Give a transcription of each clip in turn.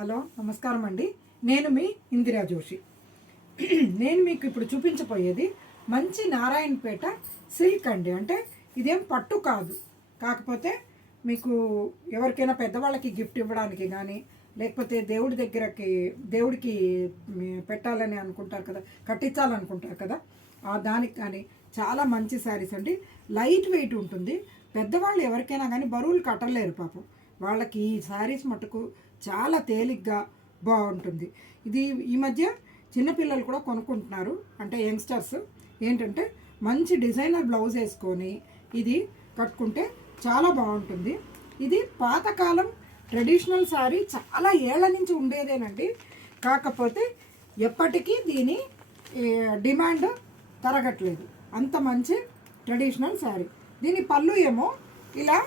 Hello నమస్కారం అండి. నేను మీ ఇందిరా జోషి. నేను మీకు ఇప్పుడు చూపించబోయేది మంచి నారాయణపేట సిల్క్ అండి. అంటే ఇదేం పట్టు కాదు, కాకపోతే మీకు ఎవరికైనా పెద్దవాళ్ళకి గిఫ్ట్ ఇవ్వడానికి కానీ, లేకపోతే దేవుడికి పెట్టాలని అనుకుంటారు కదా, కట్టించాలనుకుంటారు కదా, దానికి కానీ చాలా మంచి శారీస్ అండి. లైట్ వెయిట్ ఉంటుంది. పెద్దవాళ్ళు ఎవరికైనా కానీ బరువులు కట్టలేరు పాపం. వాళ్ళకి ఈ శారీస్ మటుకు చాలా తేలిగ్గా బాగుంటుంది. ఇది ఈ మధ్య చిన్నపిల్లలు కూడా కొనుక్కుంటున్నారు. అంటే యంగ్స్టర్స్ ఏంటంటే మంచి డిజైనర్ బ్లౌజ్ వేసుకొని ఇది కట్టుకుంటే చాలా బాగుంటుంది. ఇది పాతకాలం ట్రెడిషనల్ శారీ, చాలా ఏళ్ల నుంచి ఉండేదేనండి. కాకపోతే ఎప్పటికీ దీని డిమాండ్ తరగట్లేదు. అంత మంచి ట్రెడిషనల్ శారీ. దీని పళ్ళు ఏమో ఇలా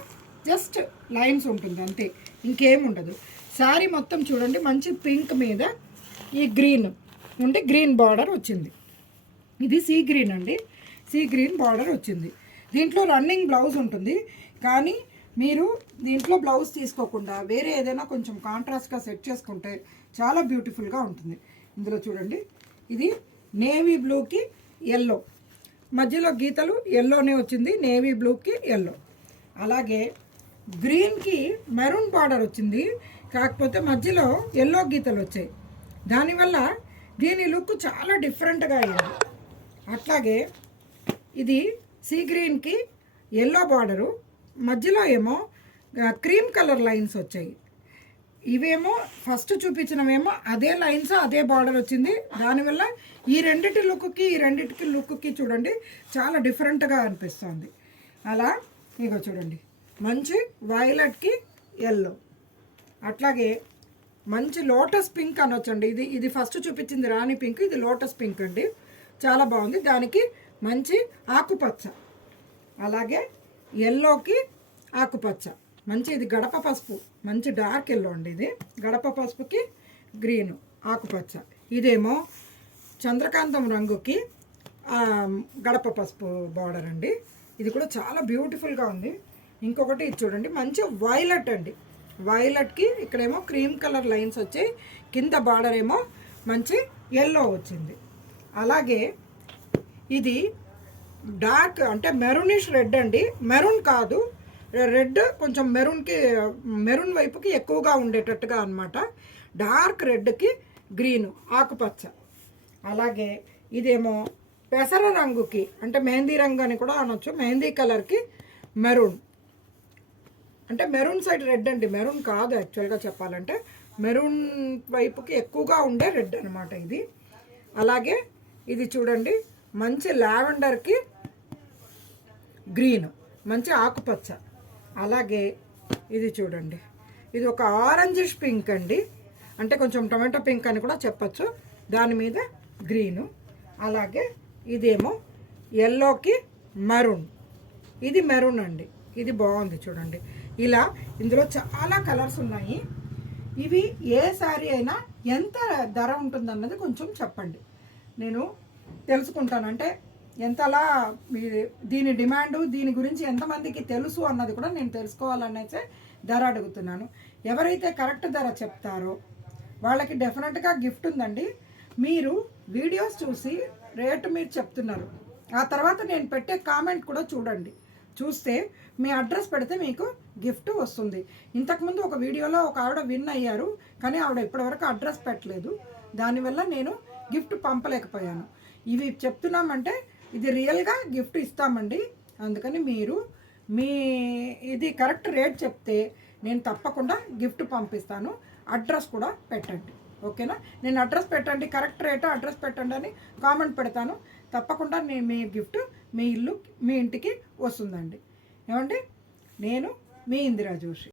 జస్ట్ లైన్స్ ఉంటుంది అంతే, ఇంకేముండదు. శారీ మొత్తం చూడండి, మంచి పింక్ మీద ఈ గ్రీన్ ఉంటే గ్రీన్ బార్డర్ వచ్చింది. ఇది సీ గ్రీన్ అండి, సీ గ్రీన్ బార్డర్ వచ్చింది. దీంట్లో రన్నింగ్ బ్లౌజ్ ఉంటుంది, కానీ మీరు దీంట్లో బ్లౌజ్ తీసుకోకుండా వేరే ఏదైనా కొంచెం కాంట్రాస్ట్గా సెట్ చేసుకుంటే చాలా బ్యూటిఫుల్గా ఉంటుంది. ఇందులో చూడండి, ఇది నేవీ బ్లూకి ఎల్లో, మధ్యలో గీతలు ఎల్లోనే వచ్చింది, నేవీ బ్లూకి ఎల్లో. అలాగే గ్రీన్కి మెరూన్ బార్డర్ వచ్చింది, కాకపోతే మధ్యలో ఎల్లో గీతలు వచ్చాయి. దానివల్ల దీని లుక్ చాలా డిఫరెంట్గా అయింది. అట్లాగే ఇది సీ గ్రీన్కి ఎల్లో బార్డరు, మధ్యలో ఏమో క్రీమ్ కలర్ లైన్స్ వచ్చాయి. ఇవేమో ఫస్ట్ చూపించినవేమో అదే లైన్స్, అదే బార్డర్ వచ్చింది. దానివల్ల ఈ రెండిటి లుక్కి చూడండి చాలా డిఫరెంట్గా అనిపిస్తుంది. అలా ఇగో చూడండి, మంచి వైలెట్కి ఎల్లో, అట్లాగే మంచి లోటస్ పింక్ అనొచ్చండి. ఇది ఫస్ట్ చూపించింది రాణి పింక్, ఇది లోటస్ పింక్ అండి, చాలా బాగుంది. దానికి మంచి ఆకుపచ్చ, అలాగే ఎల్లోకి ఆకుపచ్చ, మంచి ఇది గడప పసుపు, మంచి డార్క్ ఎల్లో అండి. ఇది గడప పసుపుకి గ్రీను ఆకుపచ్చ. ఇదేమో చంద్రకాంతం రంగుకి గడప పసుపు బార్డర్ అండి. ఇది కూడా చాలా బ్యూటిఫుల్గా ఉంది. ఇంకొకటి ఇది చూడండి, మంచి వైలెట్ అండి. వైలెట్కి ఇక్కడేమో క్రీమ్ కలర్ లైన్స్ వచ్చాయి, కింద బార్డర్ ఏమో మంచి ఎల్లో వచ్చింది. అలాగే ఇది డార్క్ అంటే మెరూనిష్ రెడ్ అండి, మెరూన్ కాదు, రెడ్ కొంచెం మెరూన్ వైపుకి ఎక్కువగా ఉండేటట్టుగా అనమాట. డార్క్ రెడ్కి గ్రీను ఆకుపచ్చ. అలాగే ఇదేమో పెసర రంగుకి అంటే మెహందీ రంగు అని కూడా అనొచ్చు, మెహందీ కలర్కి మెరూన్, అంటే మెరూన్ సైడ్ రెడ్ అండి, మెరూన్ కాదు యాక్చువల్గా చెప్పాలంటే, మెరూన్ వైపుకి ఎక్కువగా ఉండే రెడ్ అనమాట ఇది. అలాగే ఇది చూడండి, మంచి లావెండర్కి గ్రీన్, మంచి ఆకుపచ్చ. అలాగే ఇది చూడండి, ఇది ఒక ఆరెంజిష్ పింక్ అండి, అంటే కొంచెం టొమాటో పింక్ అని కూడా చెప్పచ్చు, దాని మీద గ్రీను. అలాగే ఇదేమో ఎల్లోకి మెరూన్, ఇది మెరూన్ అండి, ఇది బాగుంది చూడండి. ఇలా ఇందులో చాలా కలర్స్ ఉన్నాయి. ఇవి ఏ శారీ అయినా ఎంత ధర ఉంటుందన్నది కొంచెం చెప్పండి, నేను తెలుసుకుంటాను. అంటే ఎంతలా దీని డిమాండు, దీని గురించి ఎంతమందికి తెలుసు అన్నది కూడా నేను తెలుసుకోవాలనేసే ధర అడుగుతున్నాను. ఎవరైతే కరెక్ట్ ధర చెప్తారో వాళ్ళకి డెఫినెట్గా గిఫ్ట్ ఉందండి. మీరు వీడియోస్ చూసి రేటు మీరు చెప్తున్నారు, ఆ తర్వాత నేను పెట్టే కామెంట్ కూడా చూడండి. చూస్తే మీ అడ్రస్ పెడితే మీకు గిఫ్ట్ వస్తుంది. ఇంతకుముందు ఒక వీడియోలో ఒక ఆవిడ విన్ అయ్యారు, కానీ ఆవిడ ఇప్పటివరకు అడ్రస్ పెట్టలేదు, దానివల్ల నేను గిఫ్ట్ పంపలేకపోయాను. ఇవి చెప్తున్నామంటే ఇది రియల్గా గిఫ్ట్ ఇస్తామండి. అందుకని మీరు ఇది కరెక్ట్ రేట్ చెప్తే నేను తప్పకుండా గిఫ్ట్ పంపిస్తాను. అడ్రస్ కూడా పెట్టండి, ఓకేనా? నేను అడ్రస్ పెట్టండి, కరెక్ట్ రేట్ అడ్రస్ పెట్టండి అని కామెంట్ పెడతాను. తప్పకుండా మీ గిఫ్ట్ మీ ఇంటికి వస్తుందండి. ఏమండి? నేను మీ ఇందిరా జోషి.